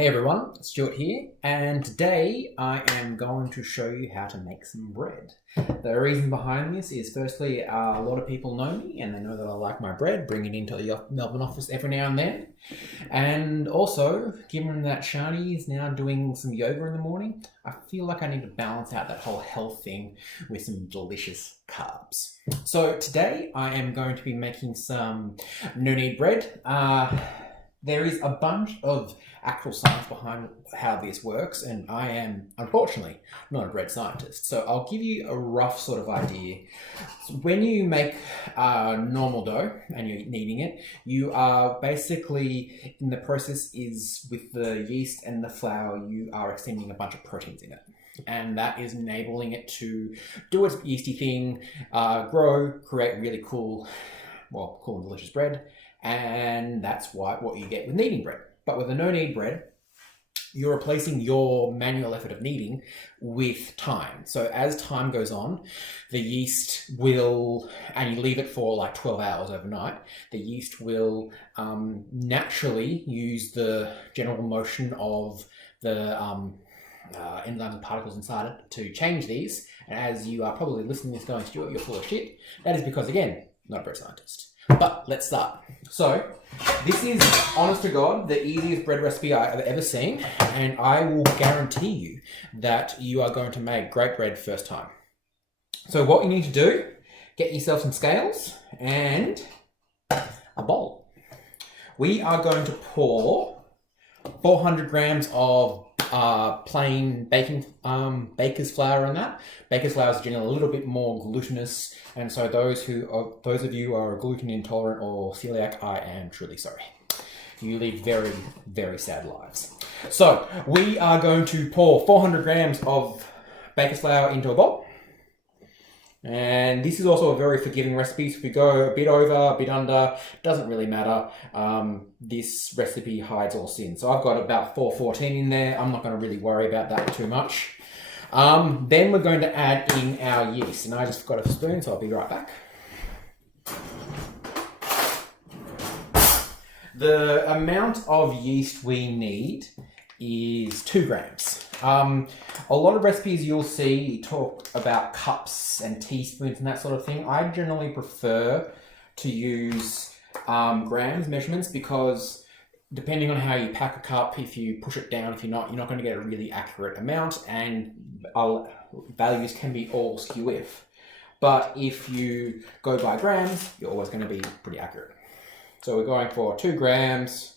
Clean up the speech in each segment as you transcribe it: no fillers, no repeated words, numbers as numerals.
Hey everyone, Stuart here, and today I am going to show you how to make some bread. The reason behind this is firstly, a lot of people know me and they know that I like my bread, bring it into the Melbourne office every now and then. And also, given that Shani is now doing some yoga in the morning, I feel like I need to balance out that whole health thing with some delicious carbs. So today I am going to be making some No Knead bread. There is a bunch of actual science behind how this works, and I am, unfortunately, not a bread scientist. So I'll give you a rough sort of idea. So when you make normal dough and you're kneading it, you are basically, in the process is with the yeast and the flour, you are extending a bunch of proteins in it. And that is enabling it to do its yeasty thing, grow, create really cool and delicious bread. And that's what you get with kneading bread. But with a no knead bread, you're replacing your manual effort of kneading with time. So as time goes on, the yeast will, and you leave it for like 12 hours overnight, the yeast will naturally use the general motion of the enzymes and particles inside it to change these. And as you are probably listening to this going, Stuart, you're full of shit. That is because, again, not a bread scientist. But let's start. So this is, honest to God, the easiest bread recipe I've ever seen, and I will guarantee you that you are going to make great bread first time. So what you need to do, get yourself some scales and a bowl. We are going to pour 400 grams of plain baker's flour on that. Baker's flour is generally a little bit more glutinous, and so those of you who are gluten intolerant or celiac, I am truly sorry. You lead very, very sad lives. So we are going to pour 400 grams of baker's flour into a bowl. And this is also a very forgiving recipe, so if we go a bit over, a bit under, doesn't really matter. This recipe hides all sin. So I've got about 414 in there. I'm not going to really worry about that too much. Then we're going to add in our yeast, and I just got a spoon, so I'll be right back. The amount of yeast we need is 2 grams. A lot of recipes you'll see talk about cups and teaspoons and that sort of thing. I generally prefer to use grams measurements because depending on how you pack a cup, if you push it down, if you're not going to get a really accurate amount, and values can be all skew-if. But if you go by grams, you're always going to be pretty accurate. So we're going for 2 grams.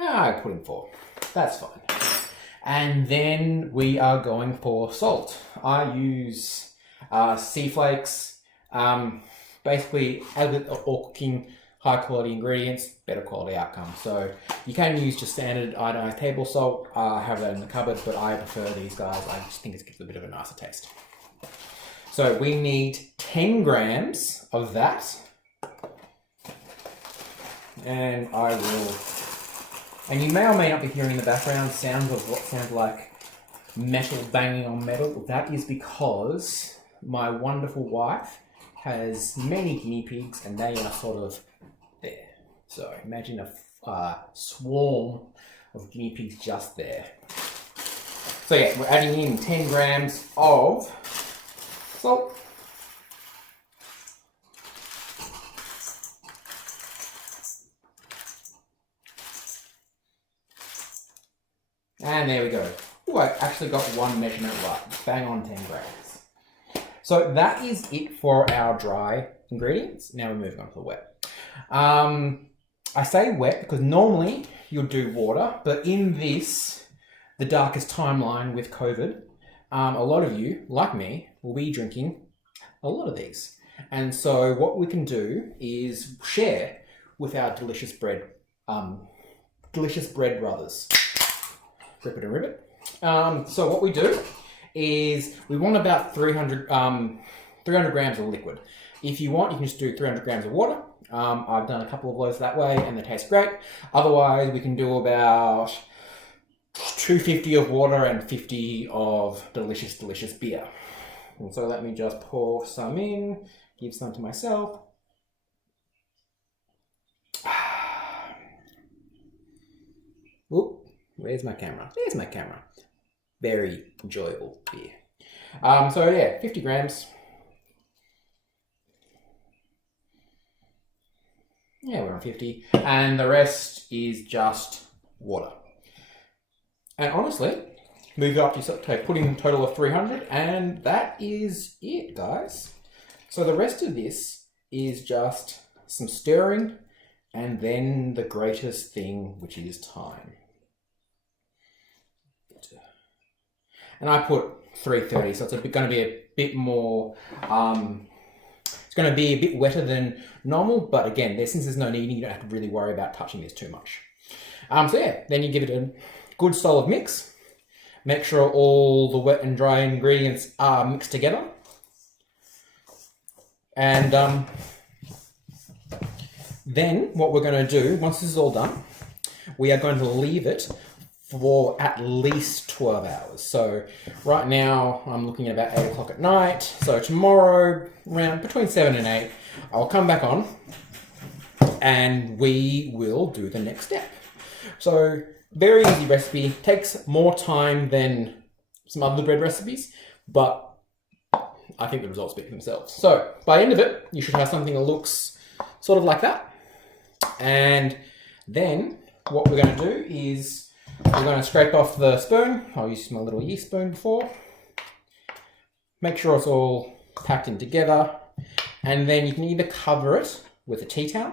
I put in 4. That's fine. And then we are going for salt. I use sea flakes. Basically, as with all cooking, high quality ingredients, better quality outcome. So you can use just standard iodized table salt. I have that in the cupboard, but I prefer these guys. I just think it gives a bit of a nicer taste. So we need 10 grams of that. And I will... And you may or may not be hearing in the background sounds of what sounds like metal banging on metal. That is because my wonderful wife has many guinea pigs and they are sort of there. So imagine a swarm of guinea pigs just there. So yeah, we're adding in 10 grams of salt. And there we go. Ooh, I actually got one measurement right. Bang on 10 grams. So that is it for our dry ingredients. Now we're moving on to the wet. I say wet because normally you'll do water, but in this, the darkest timeline with COVID, a lot of you, like me, will be drinking a lot of these. And so what we can do is share with our delicious bread brothers. Rip it and ribbit. So what we do is we want about 300 grams of liquid. If you want, you can just do 300 grams of water. I've done a couple of those that way and they taste great. Otherwise, we can do about 250 of water and 50 of delicious, delicious beer. And so let me just pour some in, give some to myself. Oop, Where's my camera? There's my camera. Very enjoyable beer. So yeah, 50 grams. Yeah, we're on 50. And the rest is just water. And honestly, move it up to put in a total of 300, and that is it, guys. So the rest of this is just some stirring, and then the greatest thing, which is time. And I put 330, so it's going to be a bit more, it's going to be a bit wetter than normal, but again, since there's no kneading, you don't have to really worry about touching this too much. So yeah, then you give it a good solid mix. Make sure all the wet and dry ingredients are mixed together. And then what we're going to do, once this is all done, we are going to leave it for at least 12 hours. So right now I'm looking at about 8 o'clock at night. So tomorrow, around between 7 and 8, I'll come back on and we will do the next step. So very easy recipe, takes more time than some other bread recipes, but I think the results speak for themselves. So by the end of it, you should have something that looks sort of like that. And then what we're going to do is we're going to scrape off the spoon. I'll use my little yeast spoon before. Make sure it's all packed in together. And then you can either cover it with a tea towel,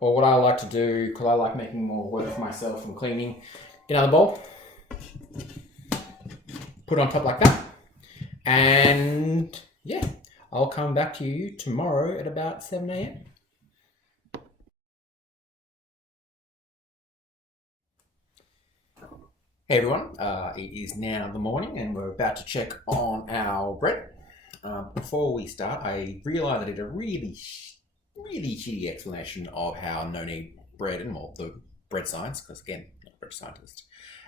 or what I like to do, because I like making more work for myself and cleaning, get another bowl, put it on top like that, and yeah, I'll come back to you tomorrow at about 7 a.m. Hey everyone, it is now the morning and we're about to check on our bread. Before we start, I realised I did a really shitty explanation of how No Knead bread and the bread science, because again, I'm not a bread scientist,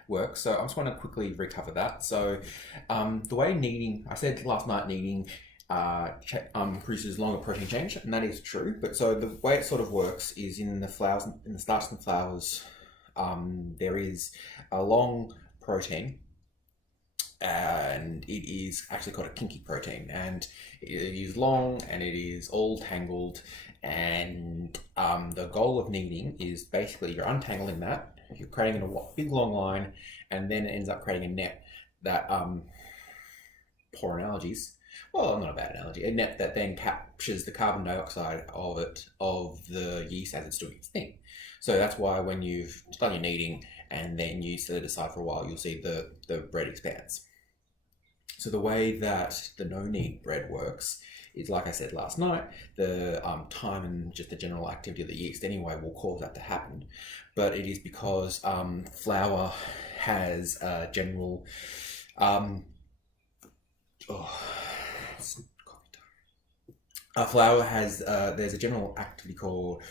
works. So I just want to quickly recover that. So the way kneading, I said last night, kneading produces longer protein change, and that is true. But so the way it sort of works is in the flours, in the starch and flours, there is a long protein, and it is actually called a kinky protein, and it is long and it is all tangled, and the goal of kneading is basically you're untangling that, you're creating a big long line, and then it ends up creating a net that, poor analogies, well, not a bad analogy, a net that then captures the carbon dioxide of the yeast as it's doing its thing. So that's why when you've done your kneading and then you set it aside for a while, you'll see the bread expands. So the way that the No Knead bread works is, like I said last night, the time and just the general activity of the yeast anyway will cause that to happen. But it is because flour has a general, flour has, there's a general activity called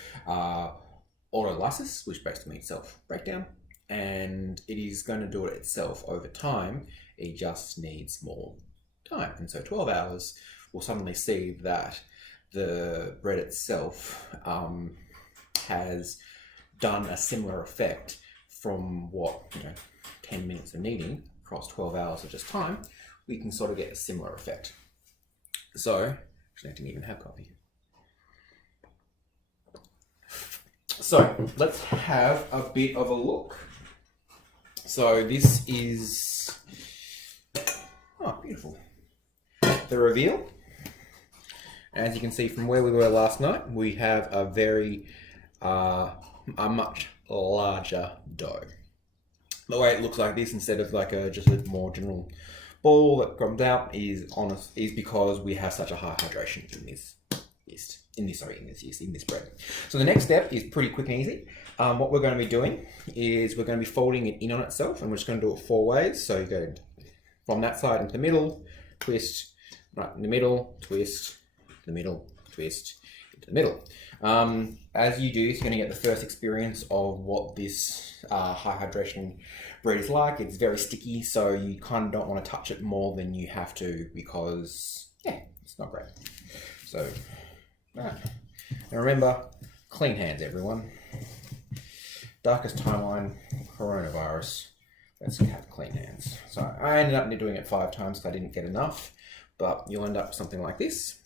autolysis, which basically means self-breakdown, and it is going to do it itself over time. It just needs more time. And so 12 hours, we'll suddenly see that the bread itself has done a similar effect from 10 minutes of kneading across 12 hours of just time. We can sort of get a similar effect. So, actually I didn't even have coffee. So let's have a bit of a look. So this is, oh, beautiful. The reveal. As you can see from where we were last night, we have a much larger dough. The way it looks like this, instead of like just a more general ball that comes out, is because we have such a high hydration in this yeast. In this bread. So the next step is pretty quick and easy. What we're going to be doing is we're going to be folding it in on itself, and we're just going to do it 4 ways. So you go from that side into the middle, twist, right in the middle, twist, the middle, twist, into the middle. As you do this, you're going to get the first experience of what this high hydration bread is like. It's very sticky, so you kind of don't want to touch it more than you have to, because yeah, it's not great. So. Right. And remember, clean hands, everyone. Darkest timeline, coronavirus. Let's have clean hands. So I ended up doing it 5 times because I didn't get enough, but you'll end up with something like this.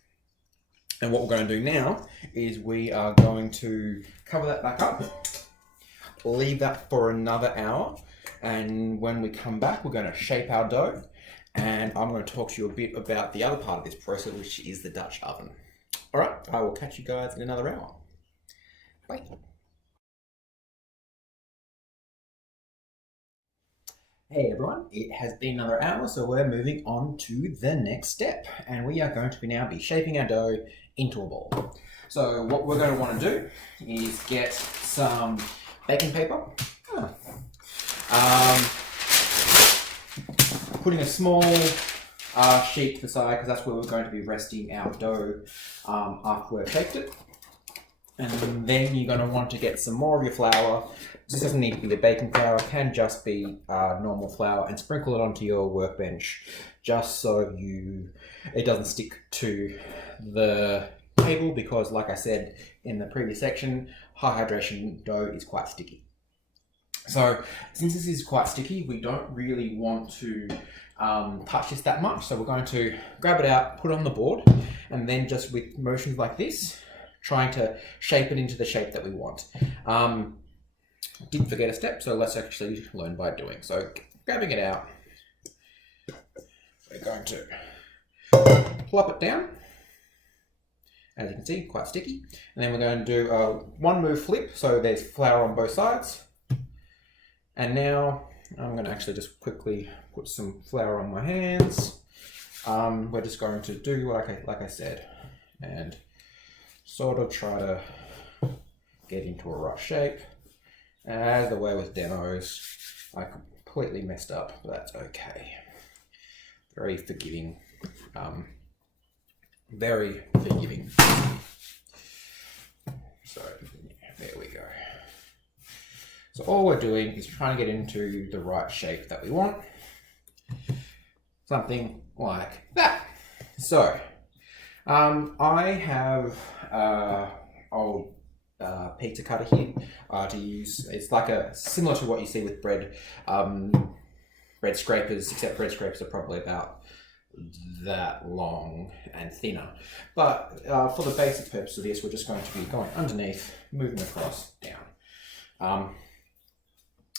And what we're going to do now is we are going to cover that back up, leave that for another hour, and when we come back, we're going to shape our dough, and I'm going to talk to you a bit about the other part of this process, which is the Dutch oven. All right, I will catch you guys in another hour. Bye. Hey everyone, it has been another hour, so we're moving on to the next step, and we are going to now be shaping our dough into a ball. So what we're going to want to do is get some baking paper, putting a small sheet to the side because that's where we're going to be resting our dough after we've baked it. And then you're going to want to get some more of your flour. This doesn't need to be the baking flour, it can just be normal flour, and sprinkle it onto your workbench just so it doesn't stick to the table, because like I said in the previous section, high hydration dough is quite sticky. So since this is quite sticky, we don't really want to touch this that much. So we're going to grab it out, put it on the board, and then just with motions like this, trying to shape it into the shape that we want. Didn't forget a step, so let's actually learn by doing. So grabbing it out, we're going to plop it down. As you can see, quite sticky. And then we're going to do a 1 move flip, so there's flour on both sides. And now I'm going to actually just quickly put some flour on my hands. We're just going to do like I said, and sort of try to get into a rough shape. As the way with demos, I completely messed up, but that's okay. Very forgiving. Very forgiving. So there we go. So all we're doing is trying to get into the right shape that we want. Something like that. So I have old pizza cutter here to use. It's like similar to what you see with bread scrapers, except bread scrapers are probably about that long and thinner. But for the basic purpose of this, we're just going to be going underneath, moving across, down.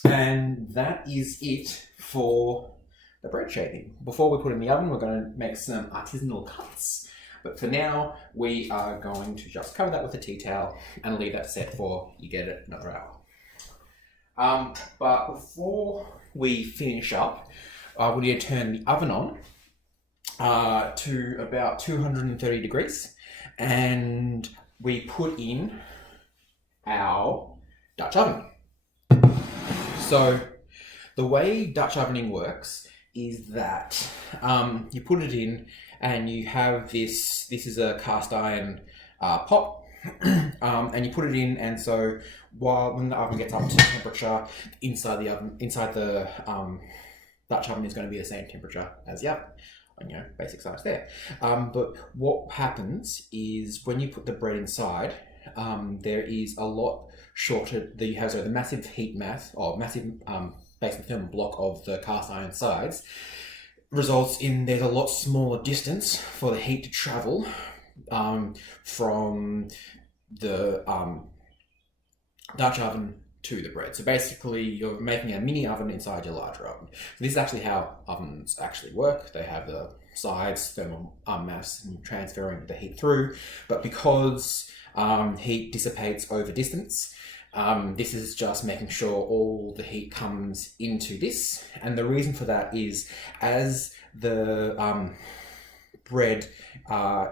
And that is it for the bread shaping. Before we put it in the oven, we're going to make some artisanal cuts. But for now, we are going to just cover that with a tea towel and leave that set for, you get it, another hour. But before we finish up, we need to turn the oven on to about 230 degrees, and we put in our Dutch oven. So the way Dutch ovening works is that you put it in and you have this is a cast iron pot, and you put it in, and so when the oven gets up to temperature, inside the Dutch oven is going to be the same temperature as the oven. Basic science there. But what happens is when you put the bread inside, there is a lot shorter. The massive heat mass, or massive basic thermal block of the cast iron sides, results in there's a lot smaller distance for the heat to travel from the Dutch oven to the bread. So basically you're making a mini oven inside your larger oven. So this is actually how ovens actually work. They have the sides, thermal mass, and transferring the heat through. But because heat dissipates over distance, this is just making sure all the heat comes into this. And the reason for that is as the bread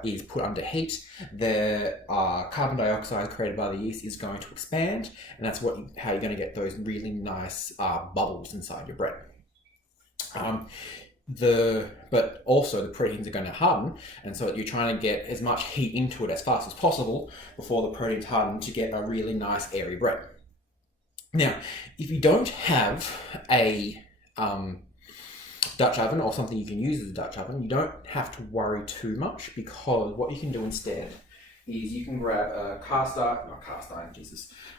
is put under heat, the carbon dioxide created by the yeast is going to expand, and that's how you're going to get those really nice bubbles inside your bread. But also the proteins are going to harden, and so you're trying to get as much heat into it as fast as possible before the proteins harden to get a really nice airy bread. Now, if you don't have a Dutch oven or something you can use as a Dutch oven, you don't have to worry too much, because what you can do instead is you can grab a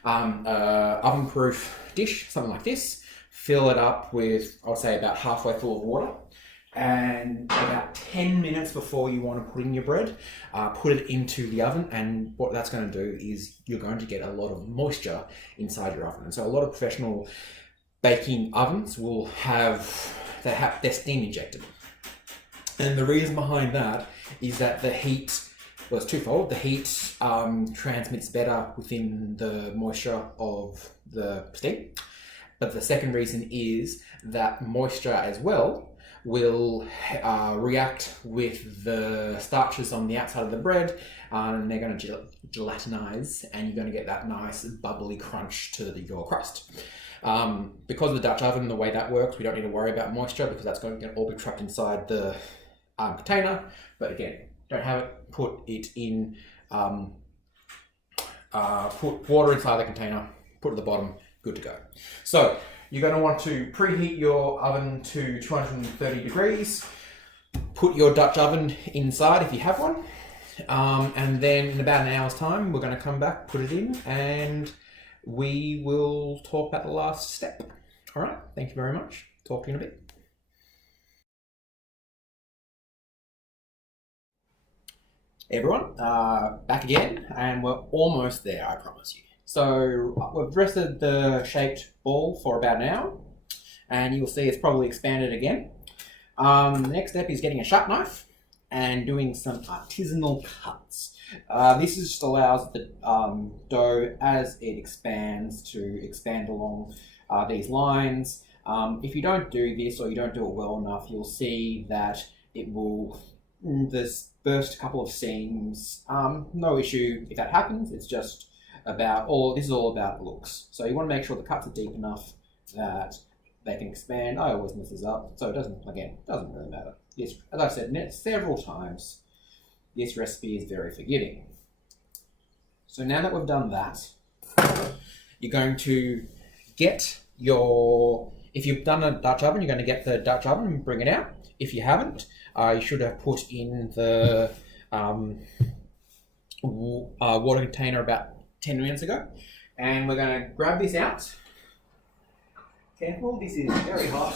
oven-proof dish, something like this, fill it up with, I'll say, about halfway full of water. And about 10 minutes before you want to put in your bread, put it into the oven. And what that's going to do is you're going to get a lot of moisture inside your oven. And so a lot of professional baking ovens will have their steam injected. And the reason behind that is that the heat, well, it's twofold. The heat transmits better within the moisture of the steam. But the second reason is that moisture as well will react with the starches on the outside of the bread, and they're going to gelatinize, and you're going to get that nice bubbly crunch to your crust. Because of the Dutch oven, the way that works, we don't need to worry about moisture because that's going to all be trapped inside the container. But again, don't have it, put it in, put water inside the container, put it at the bottom, good to go. So you're going to want to preheat your oven to 230 degrees. Put your Dutch oven inside if you have one. And then in about an hour's time, we're going to come back, put it in, and we will talk about the last step. All right, thank you very much. Talk to you in a bit. Hey everyone, back again, and we're almost there, I promise you. So we've rested the shaped ball for about an hour, and you'll see it's probably expanded again. The next step is getting a sharp knife and doing some artisanal cuts. This just allows the dough, as it expands, to expand along these lines. If you don't do this, or you don't do it well enough, you'll see that it will burst a couple of seams. No issue if that happens. It's just about, this is all about looks. So you want to make sure the cuts are deep enough that they can expand. I always mess this up, so it doesn't really matter. Yes, as I've said several times, this recipe is very forgiving. So now that we've done that, you're going to get if you've done a Dutch oven, you're going to get the Dutch oven and bring it out. If you haven't, you should have put in the water container about 10 minutes ago. And we're going to grab this out. Careful, this is very hot.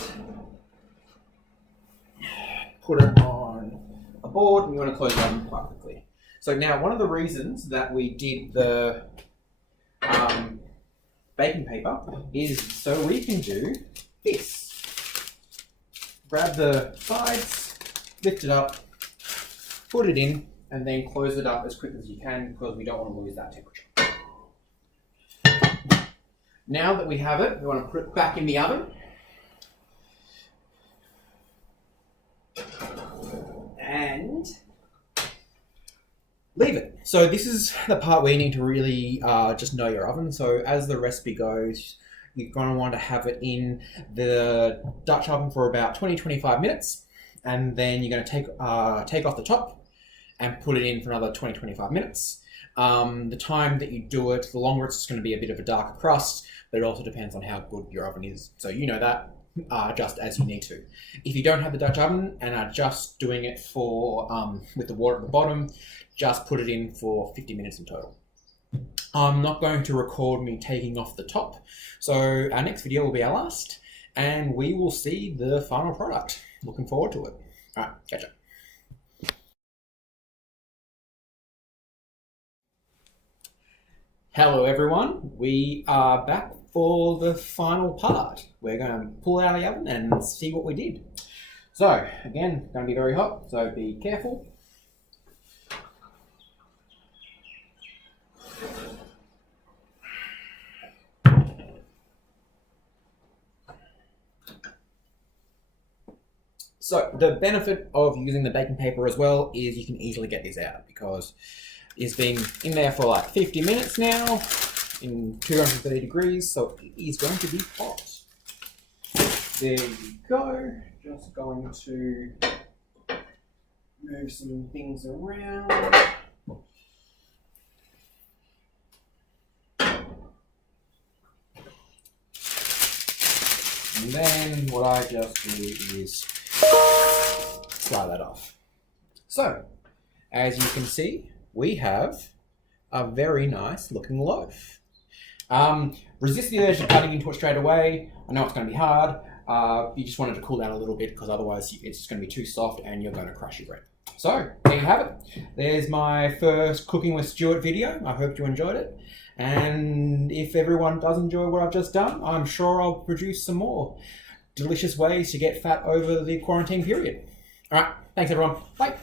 Put it on a board, and you want to close it down quite quickly. So now, one of the reasons that we did the baking paper is so we can do this. Grab the sides, lift it up, put it in, and then close it up as quick as you can because we don't want to lose that temperature. Now that we have it, we want to put it back in the oven. And leave it. So this is the part where you need to really just know your oven. So as the recipe goes, you're going to want to have it in the Dutch oven for about 20-25 minutes. And then you're going to take off the top and put it in for another 20-25 minutes. The time that you do it, the longer it's going to be a bit of a darker crust, but it also depends on how good your oven is. So you know that just as you need to. If you don't have the Dutch oven and are just doing it for with the water at the bottom, just put it in for 50 minutes in total. I'm not going to record me taking off the top, so our next video will be our last, and we will see the final product. Looking forward to it. All right, catch up. Hello everyone, we are back for the final part. We're going to pull it out of the oven and see what we did. So again, going to be very hot, so be careful. So the benefit of using the baking paper as well is you can easily get this out because it's been in there for like 50 minutes now in 230 degrees, so it is going to be hot. There you go. Just going to move some things around. And then what I just do is slide that off. So, as you can see, we have a very nice looking loaf. Resist the urge of cutting into it straight away. I know it's going to be hard. You just want it to cool down a little bit because otherwise it's just going to be too soft and you're going to crush your bread. So there you have it. There's my first Cooking with Stuart video. I hope you enjoyed it. And if everyone does enjoy what I've just done, I'm sure I'll produce some more delicious ways to get fat over the quarantine period. All right, thanks everyone. Bye.